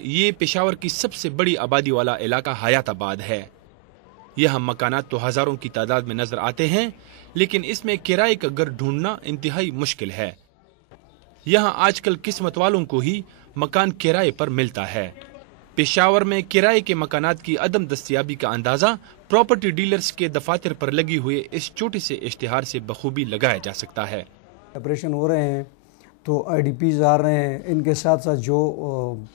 ये पेशावर की सबसे बड़ी आबादी वाला इलाका हयाताबाद है। यहाँ मकानात तो हजारों की तादाद में नजर आते हैं, लेकिन इसमें किराए का घर ढूंढना इंतहाई मुश्किल है। यहाँ आजकल किस्मत वालों को ही मकान किराए पर मिलता है। पेशावर में किराए के मकानात की अदम दस्तयाबी का अंदाजा प्रॉपर्टी डीलर्स के दफातर पर लगी हुए इस छोटे से इश्तिहार से बखूबी लगाया जा सकता है। ऑपरेशन हो रहे हैं तो IDPs आ रहे हैं, इनके साथ साथ जो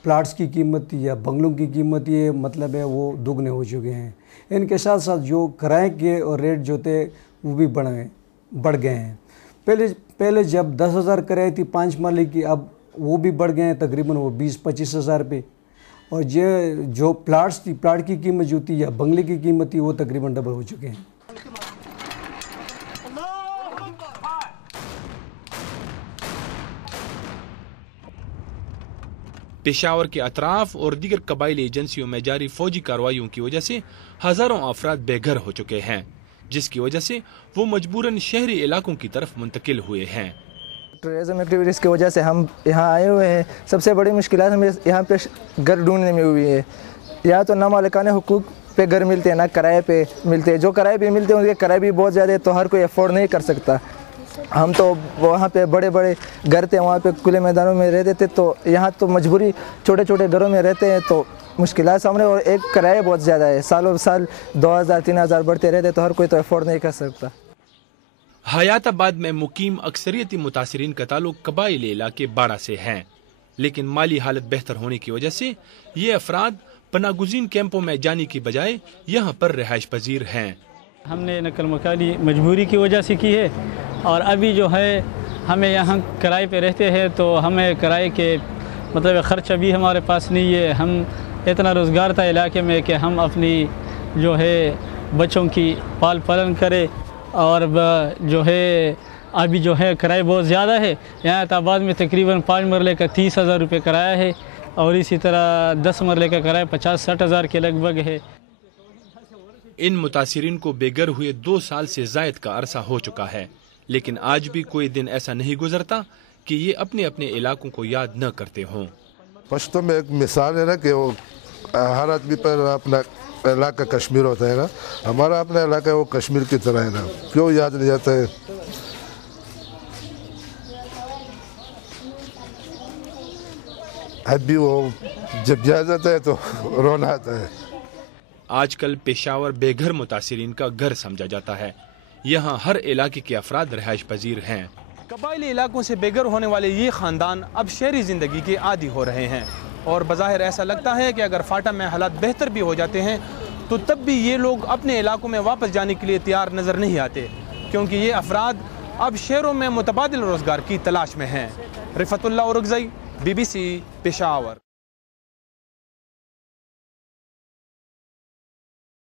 प्लाट्स की कीमत या बंगलों की कीमत ये मतलब है वो दुगने हो चुके हैं। इनके साथ साथ जो किराए के रेट जो थे वो भी बढ़ गए हैं। पहले जब 10,000 किराए थी 5 माले की, अब वो भी बढ़ गए हैं तकरीबन वो 20-25 हज़ार पे। और ये जो प्लाट्स थी, प्लाट की कीमत जो थी या बंगले की कीमत थी वो तकरीबन डबल हो चुके हैं। पेशावर के अतराफ और दीगर कबाइली एजेंसियों में जारी फौजी कार्रवाइयों की वजह से हजारों अफराद बेघर हो चुके हैं, जिसकी वजह से वो मजबूरन शहरी इलाकों की तरफ मुंतकिल हुए हैं। टूरिज्म एक्टिविटीज़ की वजह से हम यहाँ आए हुए हैं। सबसे बड़ी मुश्किलात हमें यहाँ पे घर ढूंढने में हुई है। या तो ना मालिकाने हुकूक पे घर मिलते हैं, ना किराए पे मिलते हैं। जो किराए पे मिलते हैं उनके किराए भी बहुत ज़्यादा है, तो हर कोई अफोर्ड नहीं कर सकता। हम तो वहाँ पे बड़े बड़े घर थे, वहाँ पे खुले मैदानों में रहते थे, तो यहाँ तो मजबूरी छोटे छोटे घरों में रहते हैं, तो मुश्किलात सामने। और एक किराया बहुत ज़्यादा है, सालों साल 2,000-3,000 बढ़ते रहते, तो हर कोई तो अफोर्ड नहीं कर सकता। हयाताबाद में मुकीम अक्सरियती मुतासिरीन का ताल्लुक कबाइली इलाके बाड़ा से है, लेकिन माली हालत बेहतर होने की वजह से ये अफराद पनागुज़ीन कैंपों में जाने की बजाय यहाँ पर रिहाइश पजीर हैं। हमने नकल मकानी मजबूरी की वजह से की है, और अभी जो है हमें यहाँ किराए पे रहते हैं, तो हमें किराए के मतलब ख़र्च अभी हमारे पास नहीं है। हम इतना रोज़गार था इलाके में कि हम अपनी जो है बच्चों की पाल पालन करें, और जो है अभी जो है किराए बहुत ज़्यादा है। यहाँ हयाताबाद में तकरीबन 5 मरले का 30,000 रुपये किराया है, और इसी तरह 10 मरले का किराया 50-60 हज़ार के लगभग है। इन मुतासिरीन को बेघर हुए 2 साल से ज़ायद का अरसा हो चुका है, लेकिन आज भी कोई दिन ऐसा नहीं गुजरता कि ये अपने अपने इलाकों को याद न करते हों। पश्तो में एक मिसाल है ना कि वो हर आदमी पर अपना इलाका कश्मीर होता है ना, हमारा अपना इलाका वो कश्मीर की तरह है ना, क्यों याद नहीं आता है। अब भी वो जब याद आता है तो रोना आता है। आजकल पेशावर बेघर मुतासिरीन का घर समझा जाता है। यहाँ हर इलाके के अफराद रिहाइश पजीर हैं। कबाइली इलाकों से बेघर होने वाले ये खानदान अब शहरी जिंदगी के आदी हो रहे हैं, और बज़ाहिर ऐसा लगता है कि अगर फाटा में हालात बेहतर भी हो जाते हैं तो तब भी ये लोग अपने इलाकों में वापस जाने के लिए तैयार नज़र नहीं आते, क्योंकि ये अफराद अब शहरों में मुतबादिल रोज़गार की तलाश में हैं। रिफतुल्लाह उरुगज़ई, BBC, पेशावर।